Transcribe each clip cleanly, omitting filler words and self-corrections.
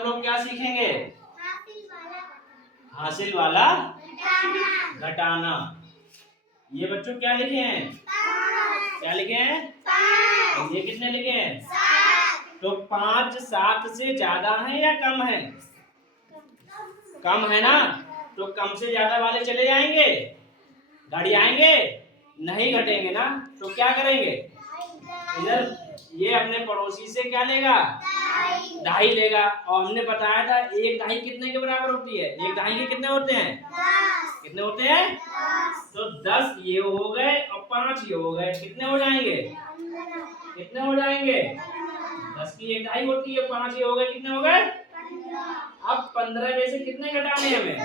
हम लोग क्या सीखेंगे? हासिल वाला घटाना। ये बच्चों क्या लिखे हैं? क्या लिखे हैं? और ये कितने लिखे हैं? तो 5 7 से ज्यादा है या कम है? कम है ना, तो कम से ज्यादा वाले चले जाएंगे, घट आएंगे, नहीं घटेंगे ना, तो क्या करेंगे? इधर ये अपने पड़ोसी से क्या लेगा? ढाई लेगा। और हमने बताया था एक ढाई कितने के बराबर होती है? एक ढाई के कितने होते हैं? कितने होते हैं? तो 10 ये हो गए और 5 ये हो गए, कितने हो जाएंगे? कितने हो जाएंगे? 10 की एक ढाई होती है, 5 ये हो गए, कितने हो गए? अब 15 में से कितने घटाने हमें?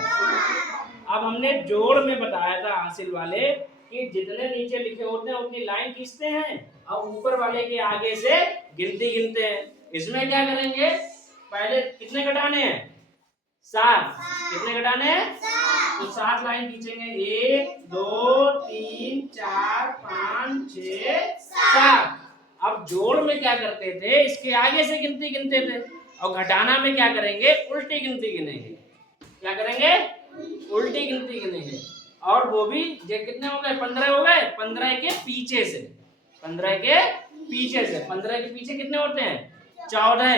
अब हमने जोड़ में बताया था हासिल वाले कि जितने नीचे लिखे होते हैं उतनी लाइन खींचते हैं और ऊपर वाले के आगे से गिनती गिनते हैं। इसमें क्या करेंगे? पहले कितने घटाने हैं? 7। कितने घटाने हैं? तो 7 लाइन खींचेंगे। 1 2 3 4 5 6 7। अब जोड़ में क्या करते थे? इसके आगे से गिनती गिनते थे, और घटाना में क्या करेंगे? उल्टी गिनती गिनेंगे। क्या करेंगे? उल्टी गिनती गिनेंगे। और वो भी ये कितने हो गए? 15 हो गए। 15 के पीछे से, 15 के पीछे से, 15 के पीछे कितने होते हैं? 14।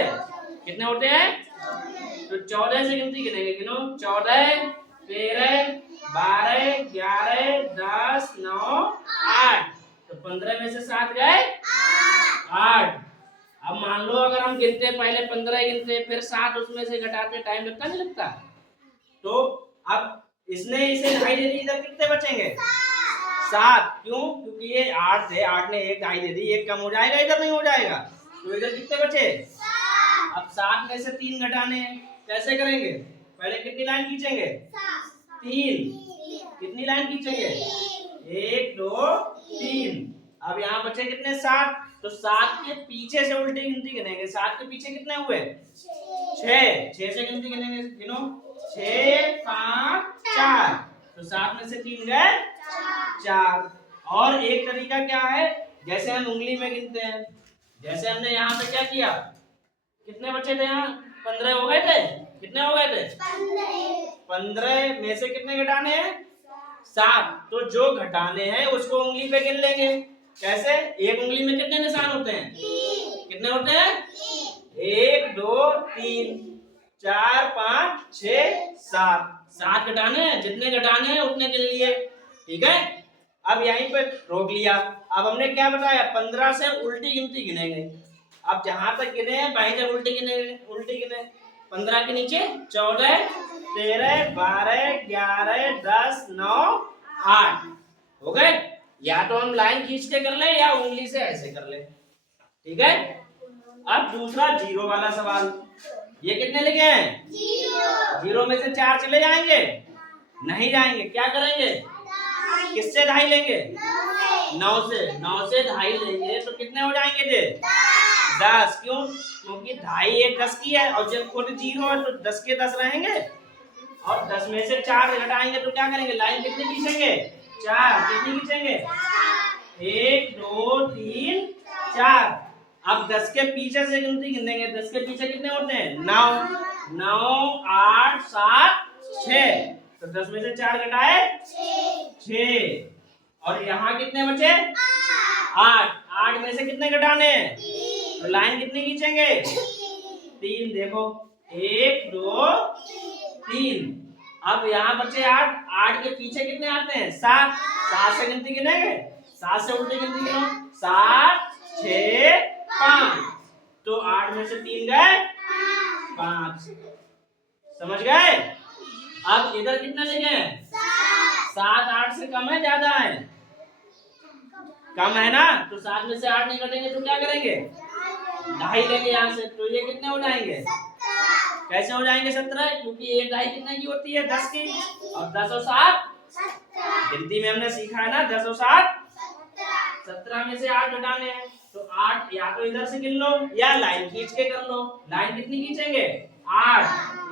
कितने होते हैं? तो 14 से गिनती गिनेंगे। गिनो। 14 13 12 11 10 9 8। तो 15 में से 7 गए 8। अब मान लो अगर हम गिनते, पहले 15 गिनते फिर 7 उसमें से घटाते, टाइम लगता नहीं लगता? तो अब इसने इसे ढाई दे दी, इधर कितने बचेंगे? 7। क्यों? क्योंकि ये 8 थे, 8 ने एक ढाई दे दी, एक कम हो जाएगा, इधर नहीं हो जाएगा, तो इधर कितने बचे? अब 7 में से 3 घटाने हैं, कैसे करेंगे? पहले कितनी लाइन खींचेंगे? 3। कितनी लाइन खींचेंगे? 1 2 3। अब यहाँ बचे कितने? 7। तो 7 के पीछे से उल्टी गिनती गिनेंगे। 7 के पीछे कितने हुए? 6। 6 से गिनती गिनेंगे। गिनो। 6 5 4। तो 7 में से 3 गए 4। और एक तरीका क्या है? जैसे हम उंगली में गिनते हैं, जैसे हमने यहाँ पे क्या किया, कितने बचे थे? यहाँ 15 हो गए थे। कितने हो गए थे? 15 में से कितने घटाने हैं? 7। तो जो घटाने हैं उसको उंगली पे गिन लेंगे। कैसे? एक उंगली में कितने निशान होते हैं? कितने होते हैं? 1 2 3 4 5 6 7। 7 घटाने हैं, जितने घटाने हैं उतने गिन लिए। ठीक है, अब यहीं पे रोक लिया। अब हमने क्या बताया? 15 से उल्टी गिनती गिनेंगे। अब जहां तक गिने हैं वहीं तक उल्टी गिनेंगे। उल्टी गिने 15 के नीचे 14 13 12 11 10 9 8 हो गए। या तो हम लाइन खींच के कर ले या उंगली से ऐसे कर ले। ठीक है, अब दूसरा जीरो वाला सवाल। ये कितने लिखे हैं? 0 में से 4 चले जाएंगे? नहीं जाएंगे। क्या करेंगे? किससे ढाई लेंगे? 9 से। 9 से ढाई लेंगे तो कितने हो जाएंगे थे? 10। क्यों? क्योंकि ढाई एक 10 की है, और जब खुद 0 है तो 10 के 10 रहेंगे, और 10 में से 4 घटाएंगे तो क्या करेंगे? लाइन कितनी खींचेंगे? 4। कितनी खींचेंगे? 1 2 3 4। अब 10 के पीछे से गिनती गिनेंगे। 10 के पीछे कितने होते हैं? 9 9 8 7 6। तो 10 में से 4 घटाए 6। और यहाँ कितने बचे? 8। 8 में से कितने घटाने हैं? तो लाइन कितनी खींचेंगे? 3। देखो 1 2 3। अब यहाँ बचे 8। 8 के पीछे कितने आते हैं? 7। 7 से गिनती गिनेंगे। 7 से उल्टी गिनती गिनो। 7 6 5। तो 8 में से 3 गए 5। समझ गए? अब इधर कितना लिखे हैं? 7। 8 से कम है ज्यादा है? कम है ना, तो 7 में से 8 नहीं घटेंगे तो क्या करेंगे? ढाई लेंगे यहाँ से। तो ये कितने हो जाएंगे? कैसे हो जाएंगे? 17। क्योंकि एक ढाई कितने की होती है? 10 की। और 10 और 7 गिनती में हमने सीखा है ना, 10 और 7 17 में से 8 घटाने हैं। तो 8 या तो इधर से गिन लो या लाइन खींच के कर लो। लाइन कितनी खींचेंगे? 8।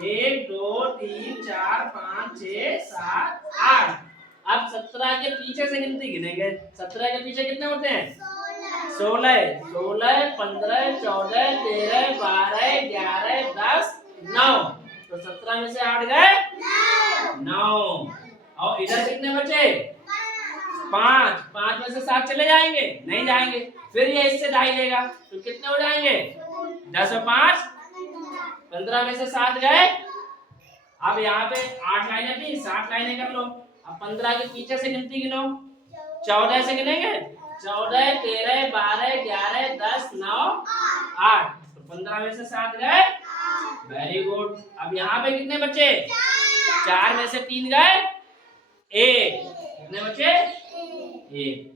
1 2 3 4 5 6 7 8। अब 17 के पीछे से गिनती गिनेंगे। 17 के पीछे कितने होते हैं? 16 16 15 14 13 12 11 10 9। और इधर कितने बचे? 5। 5 में से 7 चले जाएंगे? नहीं जाएंगे। फिर ये इससे 2.5 लेगा तो कितने हो जाएंगे? 10 और 5 15 में से 7 गए। अब यहाँ पे 8 लाइनें थी, 7 लाइनें कर लो। अब 15 के पीछे से गिनती गिनो। 14 से गिनेंगे? 14 13 12 11 10 9 8 तो 15 में से 7 गए। Very good. अब यहाँ पे कितने बचे? 4 में से 3 गए। 1 कितने बचे? 1।